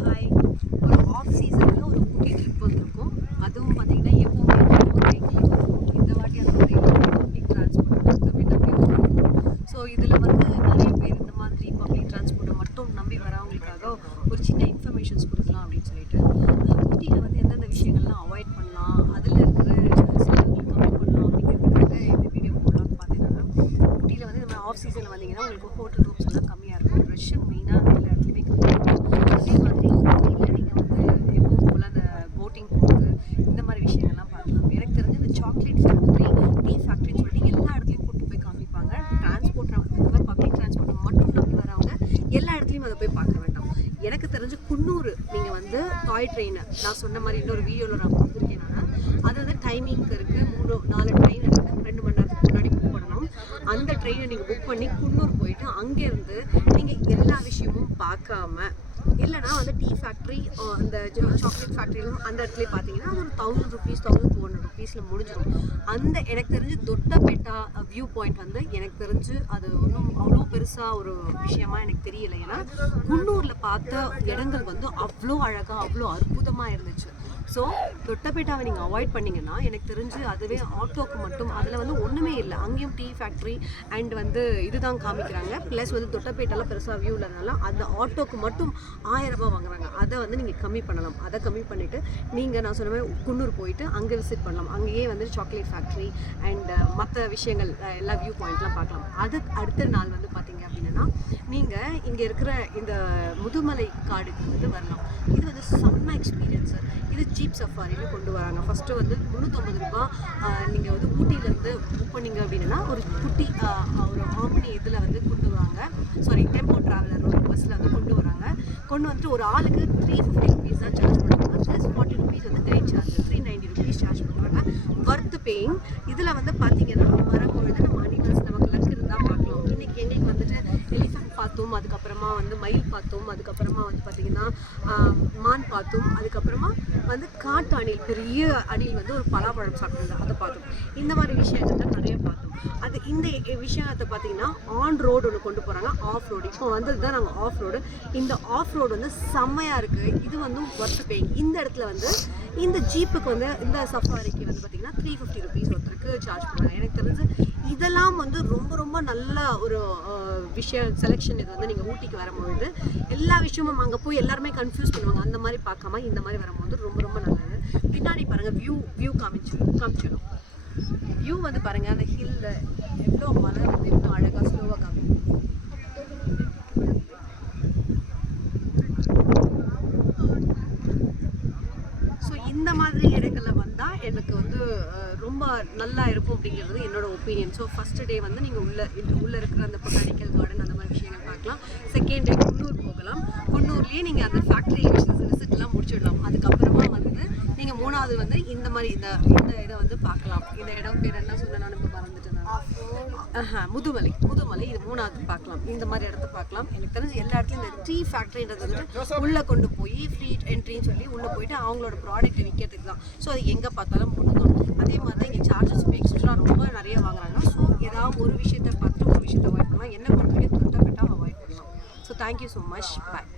Hi, ஒரு of சீசனில் ஒரு ஊட்டி ட்ரிப் வந்திருக்கும். அதுவும் பார்த்தீங்கன்னா எப்போவுமே இந்த வாட்டி அந்த மாதிரி பப்ளிக் டிரான்ஸ்போர்ட் மட்டுமே நம்பி வரும். ஸோ இதில் வந்து நிறைய பேர் இந்த மாதிரி பப்ளிக் டிரான்ஸ்போர்ட்டை மட்டும் நம்பி வரவங்களுக்காக ஒரு சின்ன இன்ஃபர்மேஷன்ஸ் கொடுக்கலாம் அப்படின்னு சொல்லிட்டு ஊட்டியில் வந்து எந்தெந்த விஷயங்கள்லாம் அவாய்ட் பண்ணலாம், அதில் இருக்கிற செலவுகள் கம்மி பண்ணலாம் அப்படிங்கிறதுக்காக இந்த வீடியோ போடலாம்னு பார்த்தீங்கன்னா, ஊட்டியில் வந்து நம்ம ஆஃப் சீசனில் வந்தீங்கன்னா உங்களுக்கு ஹோட்டல் ரூம்ஸ் எல்லாம் கம்மியாக இருக்கும். ரஷ்ஷு மெயினாக எல்லா இடத்துலையுமே கம்மியாக இருக்கும். அதே மாதிரி ஊட்டியில் நீங்கள் வந்து எப்பவும் போல் அந்த போட்டிங் போகிறது இந்த மாதிரி விஷயங்கள்லாம் பார்க்கலாம். எனக்கு தெரிஞ்சு இந்த சாக்லேட் ஃபேக்ட்ரி, டீ ஃபேக்ட்ரின்னு சொல்லிட்டு எல்லா இடத்துலையும் கூப்பிட்டு போய் காமிப்பாங்க. டிரான்ஸ்போர்ட் பப்ளிக் டிரான்ஸ்போர்ட்டை மட்டும் நம்பி வரவங்க எல்லா இடத்துலையும் அதை போய் பார்க்க வேண்டாம். எனக்கு தெரிஞ்சு குன்னூர் நீங்கள் வந்து டாய் ட்ரெயினை நான் சொன்ன மாதிரி இன்னொரு வீடியோவில் நான் கொடுத்துருக்கேன். அது வந்து டைமிங் இருக்குது, 3-4 ட்ரெயின் இருக்குது. 2 மணி நேரத்துக்கு முன்னாடி புக் பண்ணணும். அந்த ட்ரெயினை நீங்கள் புக் பண்ணி குன்னூர் போயிட்டு அங்கேருந்து நீங்கள் எல்லா விஷயமும் பார்க்காம இல்லைனா வந்து டீ ஃபேக்ட்ரி அந்த சாக்லேட் ஃபேக்ட்ரிலும் அந்த இடத்துல பார்த்தீங்கன்னா அது ஒரு 1000 rupees 1200 rupeesல முடிஞ்சிடும். அந்த எனக்கு தெரிஞ்சு தொட்டபெட்டா வியூ பாயிண்ட் வந்து எனக்கு தெரிஞ்சு அது ஒன்றும் அவ்வளோ பெருசாக ஒரு விஷயமா எனக்கு தெரியல. ஏன்னா குன்னூரில் பார்த்த இடங்கள் வந்து அவ்வளோ அழகாக அவ்வளோ அற்புதமாக இருந்துச்சு. ஸோ தொட்டபெட்டாவை நீங்கள் அவாய்ட் பண்ணிங்கன்னா எனக்கு தெரிஞ்சு அதுவே ஆட்டோக்கு மட்டும் அதில் வந்து ஒன்றுமே இல்லை. அங்கேயும் டீ ஃபேக்ட்ரி அண்ட் வந்து இதுதான் காமிக்கிறாங்க. ப்ளஸ் வந்து தொட்டபெட்டாலாம் பெருசாக வியூ இல்லாதனால அந்த ஆட்டோக்கு மட்டும் 1000 ரூபாய் வாங்குறாங்க. அதை வந்து நீங்கள் கம்மி பண்ணலாம். அதை கம்மி பண்ணிவிட்டு நீங்கள் நான் சொன்ன மாதிரி குன்னூர் போயிட்டு அங்கே விசிட் பண்ணலாம். அங்கேயே வந்து சாக்லேட் ஃபேக்ட்ரி அண்ட் மற்ற விஷயங்கள் எல்லா வியூ பாயிண்ட்லாம் பார்க்கலாம். அதுக்கு அடுத்த நாள் வந்து பார்த்தீங்க அப்படின்னா நீங்கள் இங்கே இருக்கிற இந்த முதுமலை காடுக்கு வந்து வரலாம். இது வந்து செம்ம எக்ஸ்பீரியன்ஸு. இது ஜீப் சஃபாரின்னு கொண்டு வராங்க. ஃபஸ்ட்டு வந்து 350 ரூபாய் நீங்கள் வந்து ஊட்டியிலேருந்து புக் பண்ணிங்க அப்படின்னா ஒரு குட்டி ஒரு ஆம்னி இதில் வந்து கொண்டு வராங்க. சாரி, டெம்போ ட்ராவலர் ஒரு பஸ்ஸில் வந்து கொண்டு வராங்க. கொண்டு வந்துட்டு ஒரு ஆளுக்கு 350 rupees தான் சார்ஜ் பண்ணுறாங்க. ப்ளஸ் 40 rupees வந்து கைட் சார்ஜ் 390 rupees சார்ஜ் பண்ணுறாங்க. வர்த் பேயிங். இதில் வந்து பார்த்தீங்கன்னா வரும்பொழுது நம்ம அனிமல்ஸ் நமக்கு லக் இருந்தால் பார்க்கலாம். இன்றைக்கி எங்களுக்கு வந்துட்டு எலிஃபென்ட் பார்த்தோம், அதுக்கப்புறமா வந்து மயில் பார்த்தோம், அதுக்கப்புறமா வந்து பார்த்திங்கன்னா மான் பார்த்தோம், அதுக்கப்புறமா வந்து காட்டு அணில், பெரிய அணில் வந்து ஒரு பலாப்பழம் சாப்பிட்றது அதை பார்த்தோம். இந்த மாதிரி விஷயங்கள் தான் நிறைய பார்த்தோம். அது இந்த விஷயத்தை பார்த்தீங்கன்னா ஆன் ரோடு ஒன்று கொண்டு போகிறாங்க, ஆஃப் ரோடு. இப்போ வந்தது தான் நாங்கள் ஆஃப் ரோடு. இந்த ஆஃப் ரோடு வந்து செம்மையாக இருக்குது. இது வந்து ஒர்த் பேயிங். இந்த இடத்துல வந்து இந்த ஜீப்புக்கு வந்து இந்த சஃபாரிக்கு வந்து பார்த்திங்கன்னா 350 rupees ஒருத்தருக்கு சார்ஜ் பண்ணுறாங்க. எனக்கு தெரிஞ்சு இதெல்லாம் வந்து ரொம்ப ரொம்ப நல்ல ஒரு விஷயம் செலெக்ஷன். இது வந்து நீங்கள் ஊட்டிக்கு வரும்பொழுது எல்லா விஷயமும் அங்கே போய் எல்லாருமே கன்ஃபியூஸ் பண்ணுவாங்க. அந்த மாதிரி பார்க்காம இந்த மாதிரி வரும்போது ரொம்ப ரொம்ப நல்லது. பின்னாடி பாருங்கள் வியூ காமிச்சிடும். வியூ வந்து பாருங்கள், அந்த ஹில்ல எவ்வளோ மலை வந்து எவ்வளோ அழகாக ஸ்லோவாக காமிக்கும். ஸோ இந்த மாதிரி இடங்களில் வந்தால் எனக்கு வந்து ரொம்ப நல்லா இருக்கும் அப்படிங்கிறது என்னோட ஒப்பீனியன். ஸோ ஃபஸ்ட்டு டே வந்து நீங்கள் உள்ளே இருக்கிற அந்த பொட்டானிக்கல் கார்டன் அந்த மாதிரி விஷயங்கள் பார்க்கலாம். செகண்ட் டே குன்னூர் போகலாம். குன்னூர்லேயே நீங்கள் அந்த ஃபேக்ட்ரி விசிட்லாம் முடிச்சிடலாம். அதுக்கப்புறமா வந்து நீங்கள் 3வது வந்து இந்த மாதிரி இந்த இதை வந்து பார்க்கலாம். இந்த இடம் பேர் என்ன சொன்ன நான் இப்போ மறந்துட்டேன். முதுமலை இது 3வது பார்க்கலாம். இந்த மாதிரி இடத்த பார்க்கலாம். எனக்கு தெரிஞ்சு எல்லா இடத்துலையும் இந்த டீ ஃபேக்ட்ரின்றது வந்து உள்ளே கொண்டு போய் ஃப்ரீ என்ட்ரின்னு சொல்லி உள்ளே போயிட்டு அவங்களோட ப்ராடக்ட் விற்கிறதுக்கு தான். ஸோ அது எங்கே பார்த்தாலும் ஒன்று தான். அதே மாதிரி தான் இங்கே சார்ஜஸ் எக்ஸ்ட்ரா ரொம்ப நிறைய வாங்குறாங்க. ஸோ ஏதாவது ஒரு விஷயத்தை பார்த்து ஒரு விஷயத்தை அவாய்ட் பண்ணலாம். என்ன பொறுத்தவரைக்கும் தொட்டபெட்டா அவாய்ட் பண்ணலாம். So thank you so much. பாய்.